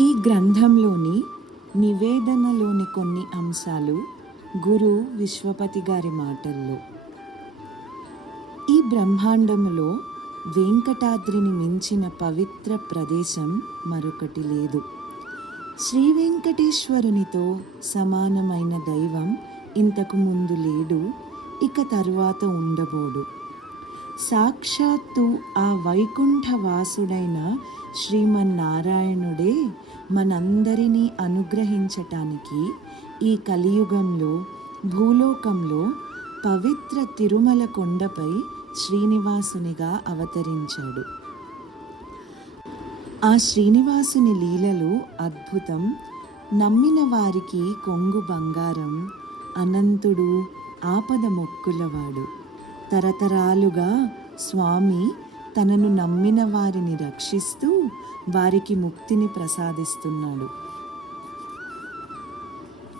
ఈ గ్రంథంలోని నివేదనలోని కొన్ని అంశాలు గురు విశ్వపతి గారి మాటల్లో. ఈ బ్రహ్మాండములో వెంకటాద్రిని మించిన పవిత్ర ప్రదేశం మరొకటి లేదు. శ్రీ వెంకటేశ్వరునితో సమానమైన దైవం ఇంతకు ముందు లేడు, ఇక తరువాత ఉండబోడు. సాక్షాత్తు ఆ వైకుంఠవాసుడైన శ్రీమన్నారాయణుడే మనందరినీ అనుగ్రహించటానికి ఈ కలియుగంలో భూలోకంలో పవిత్ర తిరుమల కొండపై శ్రీనివాసునిగా అవతరించాడు. ఆ శ్రీనివాసుని లీలలు అద్భుతం. నమ్మిన వారికి కొంగు బంగారం. అనంతుడు, ఆపద మొక్కులవాడు. తరతరాలుగా స్వామి తనను నమ్మిన వారిని రక్షిస్తూ వారికి ముక్తిని ప్రసాదిస్తున్నాడు.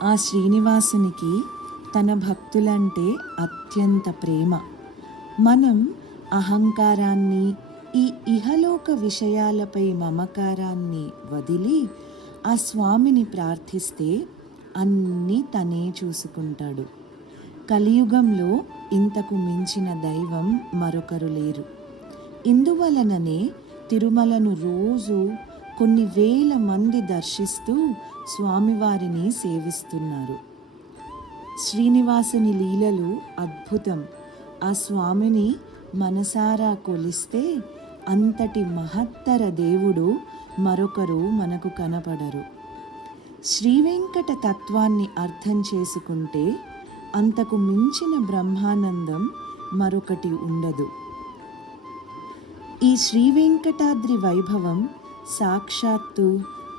ఆ శ్రీనివాసునికి తన భక్తులంటే అత్యంత ప్రేమ. మనం అహంకారాన్ని, ఈ ఇహలోక విషయాలపై మమకారాన్ని వదిలి ఆ స్వామిని ప్రార్థిస్తే అన్నీ తనే చూసుకుంటాడు. కలియుగంలో ఇంతకు మించిన దైవం మరొకరు లేరు. ఇందువలననే తిరుమలను రోజు కొన్ని వేల మంది దర్శిస్తూ స్వామివారిని సేవిస్తున్నారు. శ్రీనివాసుని లీలలు అద్భుతం. ఆ స్వామిని మనసారా కొలిస్తే అంతటి మహత్తర దేవుడు మరొకరు మనకు కనపడరు. శ్రీవెంకట తత్వాన్ని అర్థం చేసుకుంటే అంతకు మించిన బ్రహ్మానందం మరొకటి ఉండదు. ఈ శ్రీవెంకటాద్రి వైభవం సాక్షాత్తు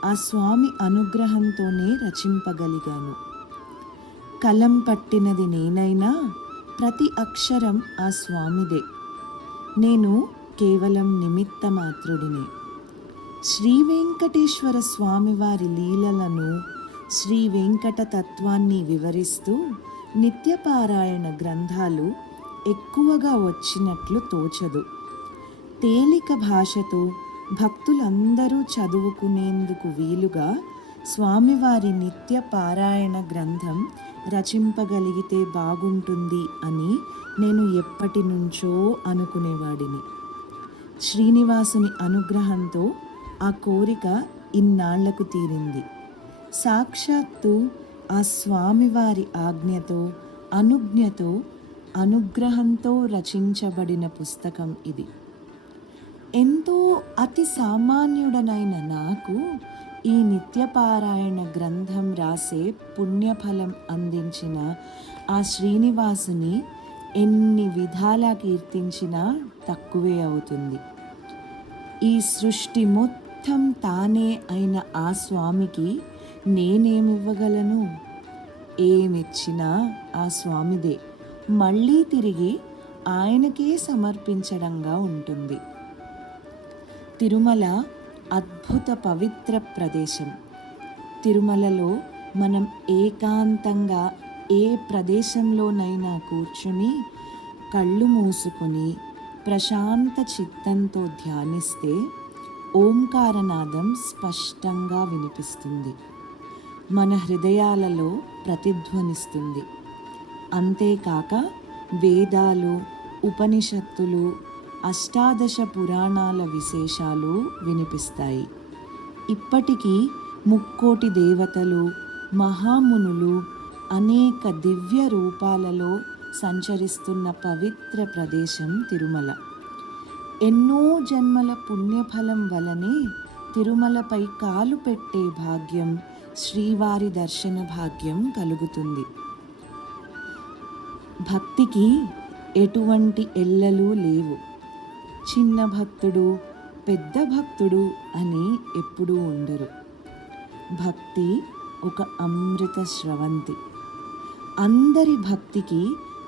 ఆ స్వామి అనుగ్రహంతోనే రచింపగలిగాను. కలం పట్టినది నేనైనా ప్రతి అక్షరం ఆ స్వామిదే. నేను కేవలం నిమిత్త మాత్రుడినే. శ్రీ వెంకటేశ్వర స్వామివారి లీలలను, శ్రీ వెంకట తత్వాన్ని వివరిస్తూ నిత్యపారాయణ గ్రంథాలు ఎక్కువగా వచ్చినట్లు తోచదు. తేలిక భాషతో భక్తులందరూ చదువుకునేందుకు వీలుగా స్వామివారి నిత్య పారాయణ గ్రంథం రచింపగలిగితే బాగుంటుంది అని నేను ఎప్పటి నుంచో అనుకునేవాడిని. శ్రీనివాసుని అనుగ్రహంతో ఆ కోరిక ఇన్నాళ్లకు తీరింది. సాక్షాత్తు ఆ స్వామివారి ఆజ్ఞతో, అనుజ్ఞతో, అనుగ్రహంతో రచించబడిన పుస్తకం ఇది. ఎంతో అతి సామాన్యుడనైన నాకు ఈ నిత్యపారాయణ గ్రంథం రాసే పుణ్యఫలం అందించిన ఆ శ్రీనివాసుని ఎన్ని విధాలా కీర్తించినా తక్కువే అవుతుంది. ఈ సృష్టి మొత్తం తానే అయిన ఆ స్వామికి నేనేమివ్వగలను? ఏమిచ్చినా ఆ స్వామిదే మళ్ళీ తిరిగి ఆయనకే సమర్పించడంగా ఉంటుంది. తిరుమల అద్భుత పవిత్ర ప్రదేశం. తిరుమలలో మనం ఏకాంతంగా ఏ ప్రదేశంలోనైనా కూర్చుని కళ్ళు మూసుకొని ప్రశాంత చిత్తంతో ధ్యానిస్తే ఓంకారనాదం స్పష్టంగా వినిపిస్తుంది, మన హృదయాలలో ప్రతిధ్వనిస్తుంది. అంతేకాక వేదాలు, ఉపనిషత్తులు, అష్టాదశ పురాణాల విశేషాలు వినిపిస్తాయి. ఇప్పటికీ 3,000,000 దేవతలు, మహామునులు అనేక దివ్య రూపాలలో సంచరిస్తున్న పవిత్ర ప్రదేశం తిరుమల. ఎన్నో జన్మల పుణ్యఫలం వలనే తిరుమలపై కాలు పెట్టే భాగ్యం, శ్రీవారి దర్శన భాగ్యం కలుగుతుంది. భక్తికి ఎటువంటి ఎల్లలు లేవు. చిన్న భక్తుడు, పెద్ద భక్తుడు అని ఎప్పుడూ ఉండరు. భక్తి ఒక అమృత స్రవంతి. అందరి భక్తికి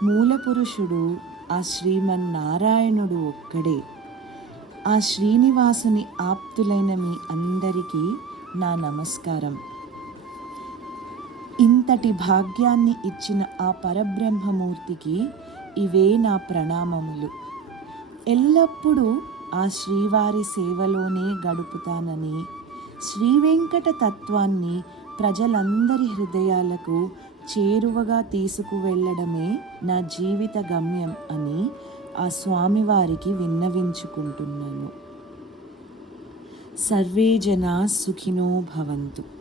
మూలపురుషుడు ఆ శ్రీమన్నారాయణుడు ఒక్కడే. ఆ శ్రీనివాసుని ఆప్తులైన మీ అందరికీ నా నమస్కారం. ఇంతటి భాగ్యాన్ని ఇచ్చిన ఆ పరబ్రహ్మమూర్తికి ఇవే నా ప్రణామములు. ఎల్లప్పుడూ ఆ శ్రీవారి సేవలోనే గడుపుతానని, శ్రీవెంకట తత్వాన్ని ప్రజలందరి హృదయాలకు చేరువగా తీసుకువెళ్ళడమే నా జీవిత గమ్యం అని ఆ స్వామివారికి విన్నవించుకుంటున్నాను. సర్వే జనా సుఖినో భవంతు.